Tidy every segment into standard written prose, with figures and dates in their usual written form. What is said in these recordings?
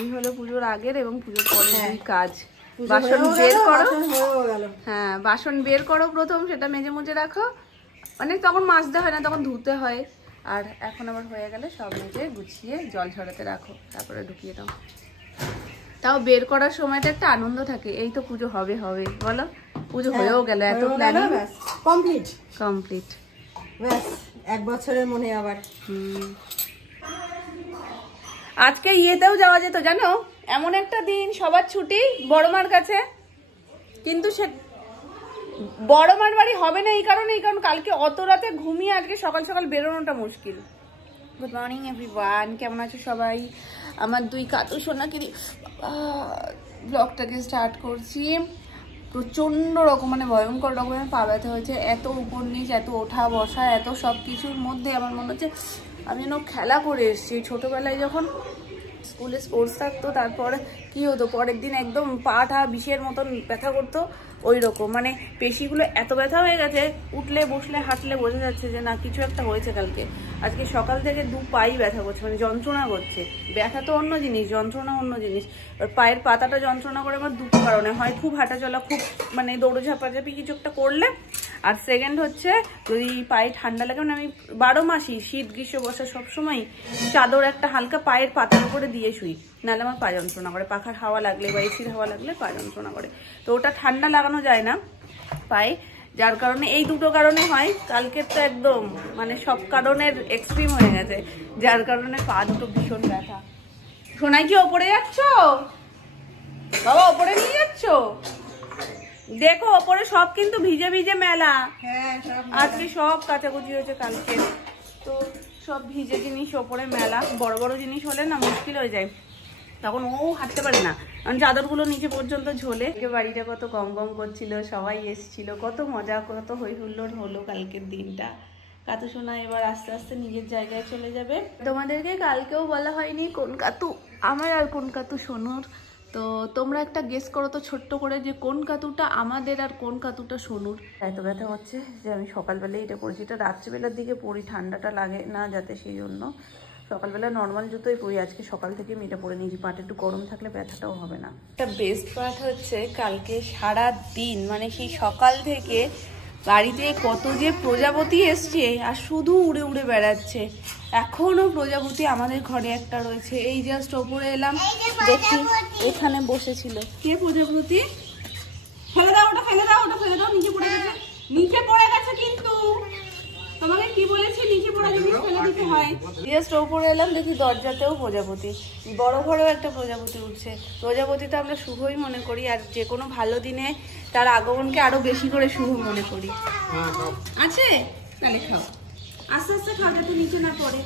এই হলো পুজোর আগের এবং পুজোর পরের দুই কাজ। বাসন বের করো, হ্যাঁ বাসন বের করো প্রথম, সেটা মেজে মুজে রাখো, মানে তখন মাজতে হয় না, তখন ধুতে হয়। আর এখন আবার হয়ে গেলে সব মেজে গুছিয়ে জল ঝরাতে রাখো, তারপরে ঢুকিয়ে দাও। তাও বের করার সময়টা একটা আনন্দ থাকে, এই তো পুজো হবে হবে বলো, পুজো হয়েও গেল, এত প্ল্যানিং কমপ্লিট কমপ্লিট, ব্যাস 1 বছরের মনে আবার। আজকে ইয়েতেও যাওয়া যেত জানো, এমন একটা দিন সবার ছুটি বড় মার কাছে, কিন্তু সে বড় মার বাড়ি হবে না এই কারণ কালকে অত রাতে ঘুমিয়ে আজকে সকাল সকাল বেরোনোটা মুশকিল। গুড মর্নিং এভরিওয়ান, কেমন আছো সবাই? আমার দুই কাতু সোনাকে ব্লগটাকে স্টার্ট করছি। প্রচণ্ড রকম মানে ভয়ঙ্কর রকমের পা ব্যথা হয়েছে, এত উপর নিচ, এত ওঠা বসা, এত সব কিছুর মধ্যে আমার মনে হচ্ছে আমি যেন খেলা করে এসেছি। ছোটোবেলায় যখন স্কুলে স্পোর্টস থাকতো, তারপরে কী হতো পরের দিন একদম পাটা বিষের মতন ব্যথা করতো, ওই রকম মানে পেশিগুলো এত ব্যথা হয়ে গেছে, উঠলে বসলে হাঁটলে বোঝা যাচ্ছে যে না কিছু একটা হয়েছে কালকে। আজকে সকাল থেকে 2 পাই ব্যথা করছে, মানে যন্ত্রণা করছে। ব্যথা তো অন্য জিনিস, যন্ত্রণা অন্য জিনিস। আর পায়ের পাতাটা যন্ত্রণা করে আমার দুটো কারণে হয়, খুব হাঁটা চলা, খুব মানে দৌড়ো ঝাপাঝাপি কিছু একটা করলে, আর সেকেন্ড হচ্ছে যদি পায়ে ঠান্ডা লাগে, মানে আমি 12 মাসই শীত গ্রীষ্ম বর্ষা সবসময় চাদর একটা হালকা পায়ের পাতার উপরে দিয়ে শুই, নাহলে আমার পা যন্ত্রণা করে। পাখার হাওয়া লাগলে বা এসির হাওয়া লাগলে পা যন্ত্রণা করে, তো ওটা ঠান্ডা লাগানো যায় না পায়ে, যার কারণে এই দুটো কারণে হয়। কালকের তো একদম মানে সব কারণের এক্সট্রিম হয়ে গেছে, যার কারণে পা দুটো ভীষণ ব্যথা। শোনাই কি ওপরে যাচ্ছ বাবা? ওপরে নিয়ে যাচ্ছ? দেখো ওপরে সব কিন্তু ভিজে ভিজে মেলা, আজকে সব কাচাকুচি হয়েছে কালকে, তো সব ভিজে জিনিস ওপরে মেলা। বড় বড় জিনিস হলে না মুশকিল হয়ে যায়, তখন ও হাঁটতে পারে না, কারণ চাদরগুলো নিচে পর্যন্ত ঝোলে। বাড়িটা কত গম গম করছিল, সবাই এসেছিল, কত মজা, কত হই হুল্লোড় হলো কালকের দিনটা। কাতু সোনা এবার আস্তে আস্তে নিজের জায়গায় চলে যাবে। তোমাদেরকে কালকেও বলা হয়নি কোন কাতু আমার আর কোন কাতু সোনুর, তো তোমরা একটা গেস করো তো ছোট্ট করে যে কোন কাতুটা আমাদের আর কোন কাতুটা সোনুর। এত ব্যথা হচ্ছে যে আমি সকালবেলায় এটা পরেছি, এটা রাত্রিবেলার দিকে পরি, ঠান্ডাটা লাগে না যাতে, সেই জন্য সকালবেলা নর্মাল জুতোই পরি। আজকে সকাল থেকে আমি এটা পরে নিয়েছি, পাটা একটু গরম থাকলে ব্যথাটাও হবে না। একটা বেস্ট পার্ট হচ্ছে কালকে সারা দিন মানে সেই সকাল থেকে বাড়িতে কত যে প্রজাপতি এসছে আর শুধু উড়ে উড়ে বেড়াচ্ছে। এখনো প্রজাপতি আমাদের ঘরে একটা রয়েছে, এই জাস্ট ওপরে এলাম দেখি এখানে বসেছিল। কে প্রজাপতি? ফেলে দাও ওটা, ফেলে দাও ওটা, ফেলে দাও, নিচে পড়ে গেছে, নিচে পড়ে গেছে। কিন্তু তোমাকে কি বলেছি নিচে পড়া জিনিস ফেলে দিতে হয়। জাস্ট ওপরে এলাম দেখি দরজাতেও প্রজাপতি, বড় ঘরেও একটা প্রজাপতি উঠছে। প্রজাপতি তো আমরা শুভই মনে করি, আর যে কোনো ভালো দিনে তার আগমনকে আরো বেশি করে শুভ মনে করি। আছে তাহলে খাও, আস্তে আস্তে খাও যাতে নিচে না পড়ে।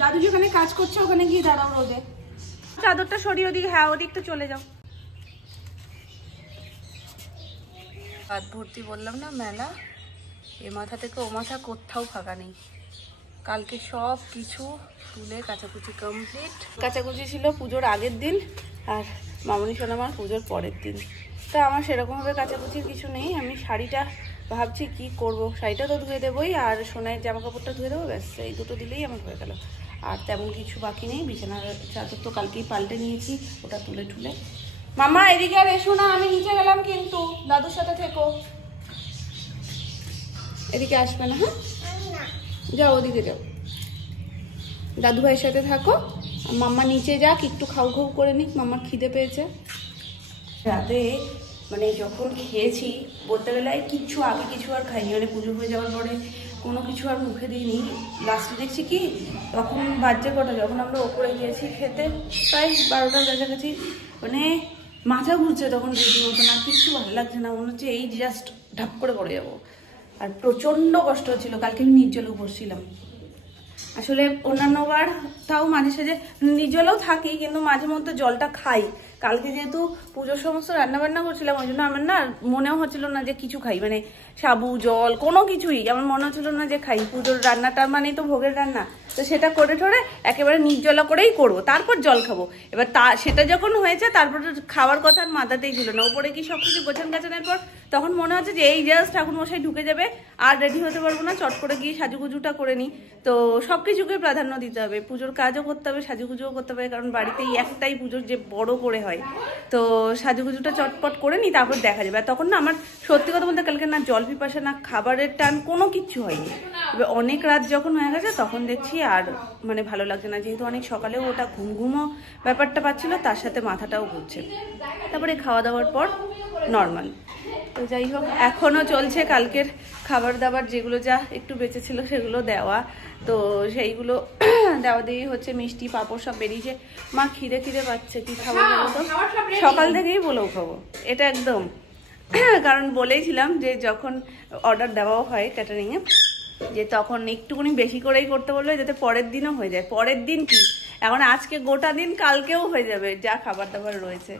দাদু যেখানে কাজ করছে ওখানে গিয়ে দাঁড়াও রোদে। চাদরটা সরিয়ে ওদিকে, হ্যাঁ ওদিকটা চলে যাও। হাত ভর্তি বললাম না মেলা, এ মাথা থেকে ও মাথা কোথাও ফাঁকা নেই। কালকে সব কিছু তুলে কাচাকুচি কমপ্লিট। কাচাকুচি ছিল পুজোর আগের দিন, আর মামনি সোনামার পুজোর পরের দিন। তা আমার সেরকমভাবে কাচাকুচির কিছু নেই। আমি শাড়িটা ভাবছি কি করব, শাড়িটা তো ধুয়ে দেবোই, আর সোনার জামা কাপড়টা ধুয়ে দেবো, ব্যাস এই দুটো দিলেই আমার হয়ে গেল। আর তেমন কিছু বাকি নেই। বিছানার চাদর তো কালকেই পাল্টে নিয়েছি, ওটা তুলে ঠুলে। মামা এদিকে আর এসো না, আমি নিচে গেলাম কিন্তু, দাদুর সাথে থেকো। এদিকে আসবে না? হ্যাঁ যাও ওদিকে যাও, দাদু ভাইয়ের সাথে থাকো। মাম্মা নিচে যাক, একটু খাও খাও করে নিক, মাম্মার খিদে পেয়েছে। রাতে মানে যখন খেয়েছি বলতে গেলে কিচ্ছু আগে কিছু আর খাইনি, মানে পুজো হয়ে যাওয়ার পরে কোনো কিছু আর মুখে দিইনি। লাস্টে দেখছি কি তখন বাজে কটা, যখন আমরা ওপরে গিয়েছি খেতে প্রায় 12টার কাছাকাছি, মানে মাথা ঘুরছে তখন রীতিমতো, না কিচ্ছু ভালো লাগছে না, মনে হচ্ছে এই জাস্ট ঢাপ করে পড়ে যাবো। আর প্রচণ্ড কষ্ট হচ্ছিল। কালকে আমি নির্জলে উপোস ছিলাম। আসলে অন্যান্যবার তাও মাঝে সাঝে নির্জলেও থাকি, কিন্তু মাঝে মধ্যে জলটা খাই, কালকে যেহেতু পুজোর সমস্ত রান্না বান্না করছিলাম ওই জন্য আমার না মনেও হচ্ছিল না যে কিছু খাই, মানে সাবু জল কোনো কিছুই আমার মনে হচ্ছিল না যে খাই। পুজোর রান্নাটা মানেই তো ভোগের রান্না, তো সেটা করে ঠোরে একেবারে নির্জলা করেই করবো, তারপর জল খাবো। এবার সেটা যখন হয়েছে তারপর খাওয়ার কথা আর মাথাতেই ছিল না। উপরে কি সবকিছু গোছান গাছানোর পর তখন মনে হচ্ছে যে এই জাস্ট ঠাকুর মশাই ঢুকে যাবে, আর রেডি হতে পারবো না, চট করে গিয়ে সাজুগুজুটা করে নিই। তো সবকিছুকে প্রাধান্য দিতে হবে, পুজোর কাজও করতে হবে, সাজুগুজুও করতে হবে, কারণ বাড়িতেই একটাই পুজোর যে বড় করে হয়। তো সাজুগুজুটা চটপট করে নিই, তারপর দেখা যাবে। তখন না আমার সত্যি কথা বলতে কালকে না জল পিপাসা না খাবারের টান কোনো কিচ্ছু হয়নি। এবার অনেক রাত যখন হয়ে গেছে তখন দেখছি আর মানে ভালো লাগছে না, যেহেতু অনেক সকালেও ওটা ঘুমঘুমো ব্যাপারটা পাচ্ছিল, তার সাথে মাথাটাও ঘুরছে। তারপরে খাওয়া দাওয়ার পর নর্মাল। তো যাই হোক এখনও চলছে কালকের খাবার দাবার, যেগুলো যা একটু বেঁচে ছিল সেগুলো দেওয়া। তো সেইগুলো দেওয়া দিয়েই হচ্ছে, মিষ্টি পাঁপড় সব বেরিয়েছে। মা খিদে খিদে পাচ্ছে, কি খাবো বলো তো? সকাল থেকেই বলেও খাবো এটা একদম, কারণ বলেইছিলাম যে যখন অর্ডার দেওয়াও হয় ক্যাটারিংয়ে যে তখন একটুখানি বেশি করেই করতে বলবে, যাতে পরের দিনও হয়ে যায়। পরের দিন কি, এখন আজকে গোটা দিন, কালকেও হয়ে যাবে যা খাবার দাবার রয়েছে।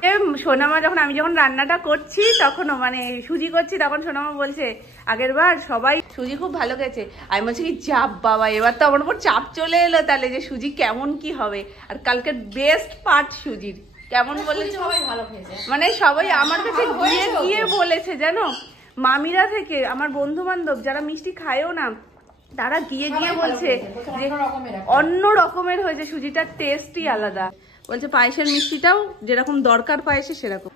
সোনামা আমি যখন রান্নাটা করছি তখনও মানে সুজি করছি, তখন সোনামা বলছে আগের বার সবাই সুজি খুব ভালো গেছে। আমি বলছি কি চাপ বাবা, এবার তো আমার উপর চাপ চলে এলো তাহলে যে সুজি কেমন কি হবে। আর কালকের বেস্ট পার্ট সুজির কেমন বলেছে, সবাই ভালো খেয়েছে, মানে সবাই আমার কাছে গিয়ে গিয়ে বলেছে জানো, মামিরা থেকে আমার বন্ধু বান্ধব যারা মিষ্টি খায়ও না তারা গিয়ে গিয়ে বলছে যে অন্য রকমের হয়েছে, সুজিটার টেস্টই আলাদা। বলছে পায়েসের মিষ্টিটাও যেরকম দরকার পায়েসে সেরকম।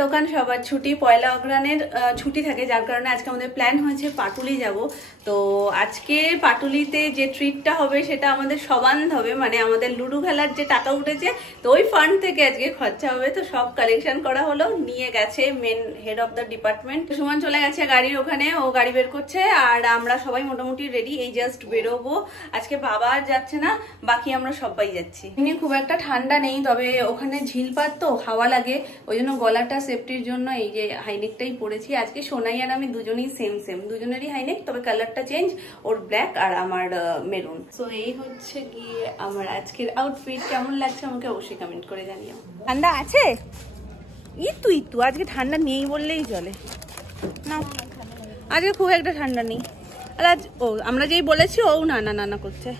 দোকান সবার ছুটি, পয়লা অগ্রহায়ণের ছুটি থাকে, যার কারণে আজকে আমাদের প্ল্যান হয়েছে পাটুলি যাব। তো আজকে পাটুলিতে যে ট্রিটটা হবে সেটা আমাদের সবান্ধ হবে, মানে আমাদের লুডো খেলার যে টাকা উঠেছে তো ওই ফান্ড থেকে আজকে খরচা হবে। তো সব কালেকশন করা হলো, নিয়ে গেছে main head of the department. Suman চলে গেছে গাড়ির ওখানে, ও গাড়ি বের করছে, আর আমরা সবাই মোটামুটি রেডি, এই জাস্ট বেরোবো। আজকে বাবা আর যাচ্ছে না, বাকি আমরা সবাই যাচ্ছি। খুব একটা ঠান্ডা নেই, তবে ওখানে ঝিলপাত তো হাওয়া লাগে, ওই জন্য গলাটা সেফটির জন্য এই যে হাইনেকটাই পরেছি। আজকে সোনাই আর আমি দুজনেই সেম, দুজনেরই হাইনেক, তবে কালারটা চেঞ্জ, ওর ব্ল্যাক আর আমার মেরুন। তো এই হচ্ছে গিয়ে আমার আজকের আউটফিট। কেমন লাগছে আমাকে অবশ্যই কমেন্ট করে জানিও। ঠান্ডা আছে ইতু আজকে ঠান্ডা নেই বললেই চলে না, আজকে খুব একটা ঠান্ডা নেই। আর আজ আমরা যেই বলেছি ও না করছে।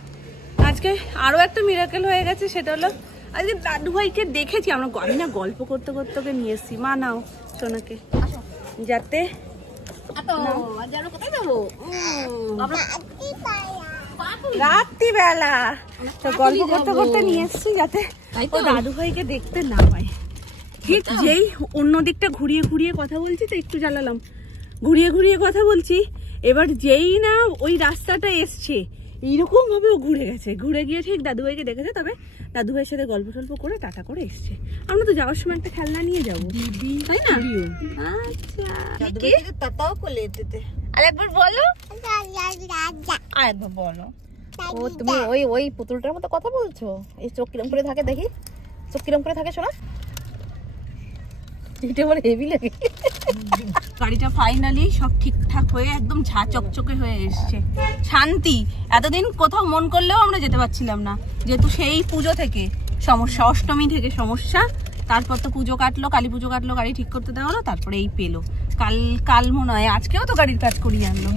আজকে আরো একটা মিরাকেল হয়ে গেছে, সেটা হলো আজকে দাদু ভাইকে দেখেছি আমরা, আমি না গল্প করতে করতে ওকে নিয়ে এসছি। মা নাও সোনাকে, যাতে কোথায় যাবো রাত্রিবেলা, তো গল্প করতে করতে নিয়ে এসছি যাতে ও দাদু ভাইকে দেখতে না পায়। ঠিক যেই অন্য দিকটা ঘুরিয়ে ঘুরিয়ে কথা বলছি, তো একটু জ্বালালাম, ঘুরিয়ে ঘুরিয়ে কথা বলছি, এবার যেই না ওই রাস্তাটা এসছে এইরকম ভাবে ও ঘুরে গেছে, ঘুরে গিয়ে ঠিক দাদুভাইকে দেখেছে। তবে দাদুভাইয়ের সাথে গল্প টল্প করে টাটা করে এসছে। আমরা তো যাওয়ার সময় একটা খেলনা নিয়ে যাবো, তাই না? আচ্ছা আরেকবার বলো, আরেকবার বলো। ও তুমি ওই পুতুলটার মতো কথা বলছো? এই চোখ কিরম করে থাকে দেখি, চোখ কিরম করে থাকে শোনা, এটা আমার হেভি লাগে। গাড়িটা ফাইনালি সব ঠিকঠাক হয়ে একদম ঝা চকচকে হয়ে এসছে, শান্তি। এতদিন কোথাও মন করলেও আমরা যেতে পারছিলাম না, যেহেতু সেই পুজো থেকে সমস্যা, অষ্টমী থেকে সমস্যা, তারপর তো পুজো কাটলো, কালী পুজো কাটলো, গাড়ি ঠিক করতে দেওয়া হলো, তারপরে এই পেলো। কাল মনে হয় আজকেও তো গাড়ির কাজ করিয়ে আনলো,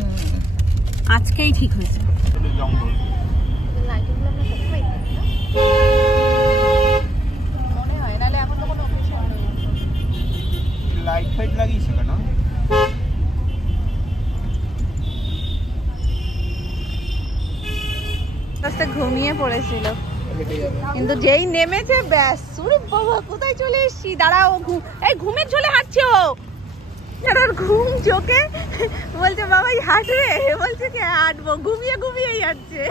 আজকেই ঠিক হয়েছে। লাইট ফাইট লাগিয়েছে কেন? ঘুমিয়ে পড়েছিল, কিন্তু যেই নেমেছে ব্যাস, বাবা কোথায় চলে এসছি, দাঁড়াও, এই ঘুমের চলে হাঁটছে ও, ঘুম চোখে বলছে বাবাই হাঁটবে, বলছে কি হাঁটবো, ঘুমিয়ে ঘুমিয়েই হাঁটছে।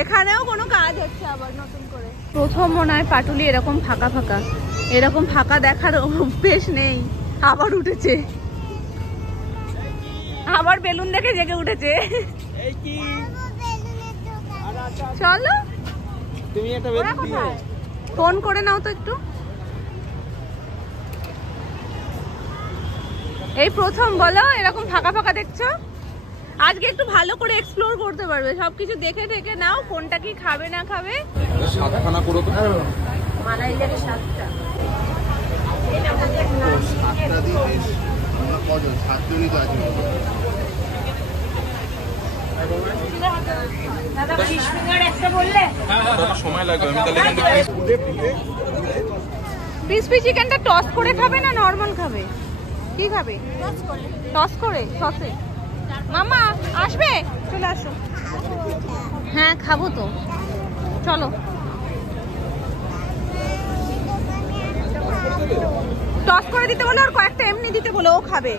এখানেও কোনো কাজ হচ্ছে আবার নতুন করে। প্রথম মনে হয় পাটুলি এরকম ফাঁকা ফাঁকা, এরকম ফাঁকা দেখার অভ্যেস নেই। আবার উঠেছে, আবার বেলুন দেখে জেগে উঠেছে। চলো তুমি একটা বেলুন দিও, ফোন করে নাও তো একটু। এই প্রথম বলো এরকম ফাঁকা ফাঁকা দেখছো, আজকে একটু ভালো করে এক্সপ্লোর করতে পারবে, সবকিছু দেখে দেখে নাও কোনটা কি খাবে না খাবে। সাতখানা করো তো। মালাই লেগে 7টা। সাতটা দিয়ে আমরা কজন? 7 জনই তো আছি। দাদা ফিশ ফিঙ্গার একটা বললে? হ্যাঁ সময় লাগবে, আমি তাহলে এখান থেকে ক্রিসপি চিকেনটা টস করে খাবে না নরমাল খাবে? কি খাবে? টস করে সসে। মামা আসবে? চলে আসো। হ্যাঁ খাবো তো, চলো। টস করে দিতে বলো আর কয়েকটা এমনি দিতে বলো, ও খাবে।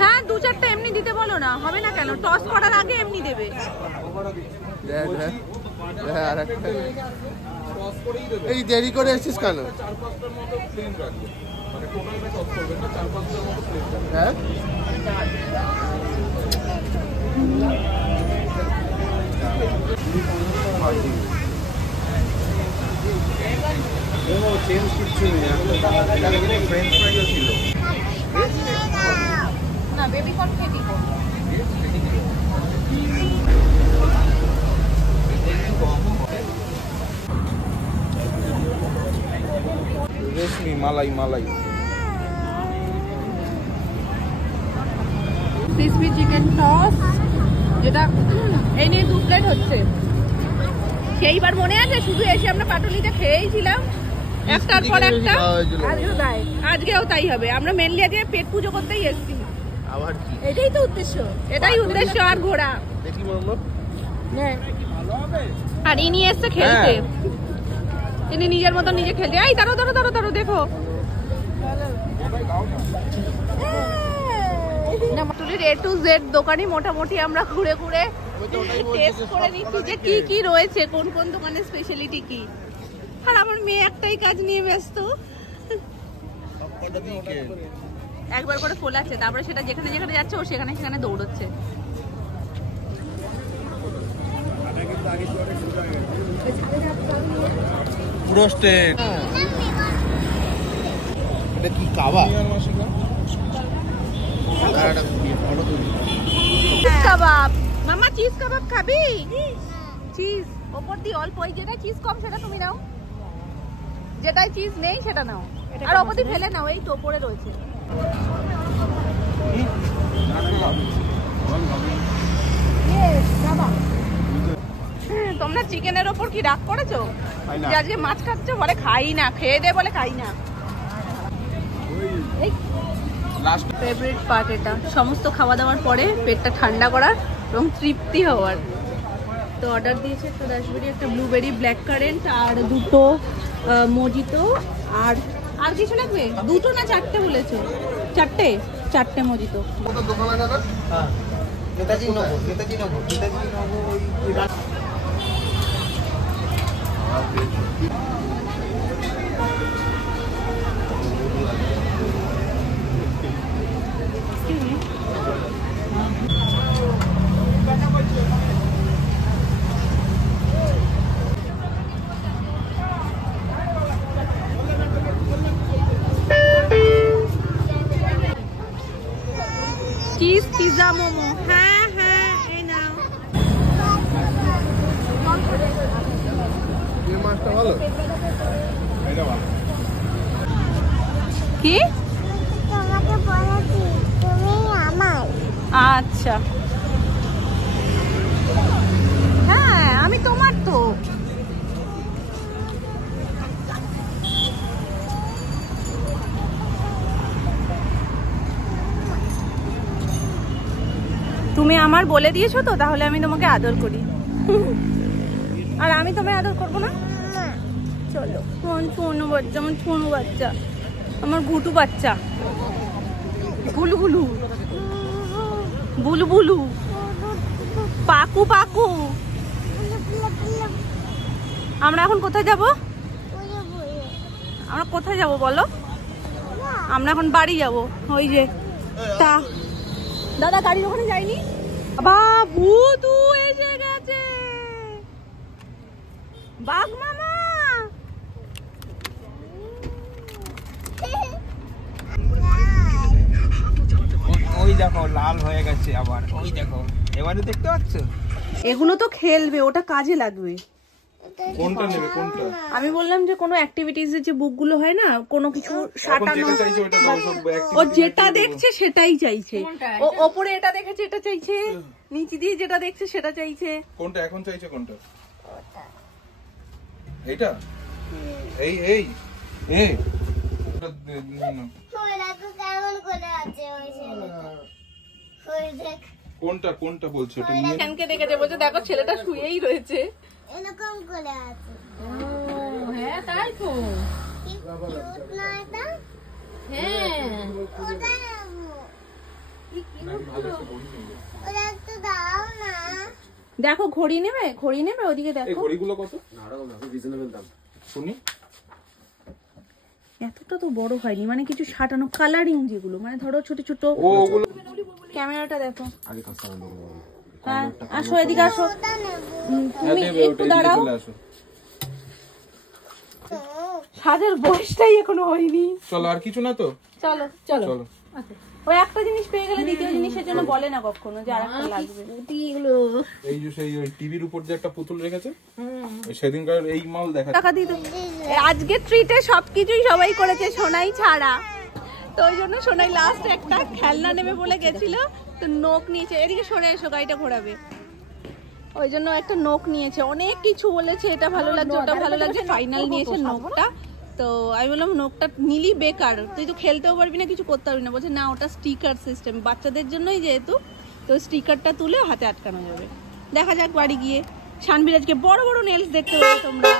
হ্যাঁ 2-4টা এমনি দিতে বলো না, হবে না কেন? টস করার আগে এমনি দেবে। এই দেরি করে এসেছিস কেন? হ্যাঁ চেঞ্জ কিচ্ছু নেই, ফ্রেঞ্চ ফ্রাইও ছিল না বেবি কর্ন খেয়ে দিব। রেশমি মালাই মালাই। ক্রিসপি চিকেন টস, যেটা এই নিয়ে 2 প্লেট হচ্ছে। সেইবার মনে আছে শুধু এসে আমরা পাটুলিতে খেয়েছিলাম একটার পর একটা। আজকেও তাই হবে। আমরা মেনলি আজকে পেট পুজো করতেই এসেছি। আবার কি? এটাই তো উদ্দেশ্য। এটাই উদ্দেশ্য। আর ঘোরা দেখি মাম্মা। আর ইনি এসছে খেলতে, ইনি নিজের মতো নিজে খেলতে। এই দাঁড়ো দাঁড়ো দাঁড়ো দাঁড়ো, দেখো পাটুলির A to Z দোকানই মোটামুটি আমরা ঘুরে ঘুরে টেস্ট করে নিচ্ছি যে কি কি রয়েছে, কোন কোন দোকানের স্পেশালিটি কি। আর আমার মেয়ে একটাই কাজ নিয়ে ব্যস্ত, একবার করে ফোলাচ্ছে, তারপরে সেটা যেখানে যেখানে যাচ্ছে ও সেখানে সেখানে দৌড়চ্ছে। পুরো স্টেক। এটা কি কাবা? চিজ কাবাব। মামা চিজ কাবাব খাবি? চিজ ওপর দিয়ে অল্প, ওই যেটা চিজ কম সেটা তুমি নাও, যেটাই চিজ নেই সেটা নাও, আর ওপর দিয়ে ফেলে নাও, এই তো ওপরে রয়েছে। তোমরা চিকেনের ওপর কি রাগ করেছো যে আজকে মাছ খাচ্ছ? বলে খাই না, খেয়ে দে বলে খাই না। ফেভারিট পার্ট এটা, সমস্ত খাওয়া দাওয়ার পরে পেটটা ঠান্ডা করার এবং তৃপ্তি হওয়ার। তো অর্ডার দিয়েছে একটা রাসবেরি, একটা ব্লুবেরি, ব্ল্যাক কারেন্ট আর 2টো মজিতো। আর আর কিছু লাগবে? 2টো না 4টে বলেছো? 4টে মজিতো। হ্যাঁ নেতাজি নগর, নেতাজি নগর, নেতাজি নগর ওই চিজ পিজা মোমো। হ্যাঁ হ্যাঁ এই নাও। এই মাছটা ভালো, এটা ভালো। কি? তোমাকে বলেছি তুমি আমার। আচ্ছা হ্যাঁ আমি তোমার তো। তুমি আমার বলে দিয়েছো তো, তাহলে আমি তোমাকে আদর করি। আর আমি তোমায় আদর করবো না? চলো কোন ছোনো বাচ্চা, আমার ছোনো বাচ্চা, আমার ঘুটু বাচ্চা, গুলু গুলু, বুলু বুলু, পাকু পাকু। আমরা এখন কোথায় যাব? আমরা কোথায় যাব বলো? আমরা এখন বাড়ি যাব। ওই যে তা দাদা গাড়ির ওখানে যায়নি? বাবা ভূতু এসে গেছে, বাঘ মামা। ওই ওই দেখো লাল হয়ে গেছে আবার, ওই দেখো এবারে দেখতে পাচ্ছ? এগুলো তো খেলবে, ওটা কাজে লাগবে। কোনটা নেবে কোনটা? আমি বললাম যে কোনো অ্যাক্টিভিটিজ এর যে বুকগুলো হয় না, কোনো কিছু এখন সাটানো, যেটা চাইছে ওটা দাও, সব ও যেটা দেখছে সেটাই চাইছে। ও ওপরে এটা দেখেছে এটা চাইছে, নিচে দিয়ে যেটা দেখছে সেটা চাইছে। কোনটা এখন চাইছে কোনটা? এইটা? এই এই এই ওটা না। ওরা তো কেমন করে আছে ওই ছেলেটা, ওই দেখ কোনটা কোনটা বলছো? এটা নিয়ে ফ্যানকে দেখেছে, বলছে দেখো ছেলেটা শুয়েই রয়েছে। এরকম করে আছে। হ্যাঁ তাই তো। কি কিউট না এটা? হ্যাঁ ওটা নেবো। ওটা একটু দাও না। দেখো ঘড়ি নেবে, ঘড়ি নেবে, ওদিকে এই দেখো। ঘড়িগুলো কত? শুনি এতটা তো বড় হয়নি, মানে কিছু সাটানো কালারিং যেগুলো, মানে ধরো ছোট ছোট। ও ওগুলো ক্যামেরাটা দেখো। হ্যাঁ আসো এদিকে আসো, ওটা নেবো। তুমি নেবে একটু ওটা, দাঁড়াও। চলে আসো। সাজের বয়সটাই এখনো হয়নি। চলো, আর কিছু না তো? চলো চলো, চলো। ওই একটা জিনিস পেয়ে গেলে দ্বিতীয় জিনিসের জন্য বলে না কখনো যে আরেকটা লাগবে। এই যে সেই ওই টিভির উপর যে একটা পুতুল রেখেছে, ওই সেদিনকার এই মাল দেখা। টাকা দিয়ে দাও। আজকে ট্রিটে সবকিছুই সবাই করেছে, সোনাই ছাড়া। তো ওই জন্য সোনাই লাস্ট একটা খেলনা নেবে বলে গেছিল, তো নোক নিয়েছে। এদিকে সরে এসো, গাড়িটা ঘোরাবে। ওই জন্য একটা নোক নিয়েছে, অনেক কিছু বলেছে, এটা ভালো লাগছে ওটা ভালো লাগছে, ফাইনাল নিয়েছে নোকটা। তো আমি বললাম নোকটা নিলি বেকার, তুই তো খেলতেও পারবি না, কিছু করতে পারবি না। বলছে না ওটা স্টিকার সিস্টেম, বাচ্চাদের জন্যই যেহেতু, তো স্টিকারটা তুলে হাতে আটকানো যাবে। দেখা যাক বাড়ি গিয়ে। শানবিরাজকে বড় বড় নেলস দেখতে পাবে তোমরা।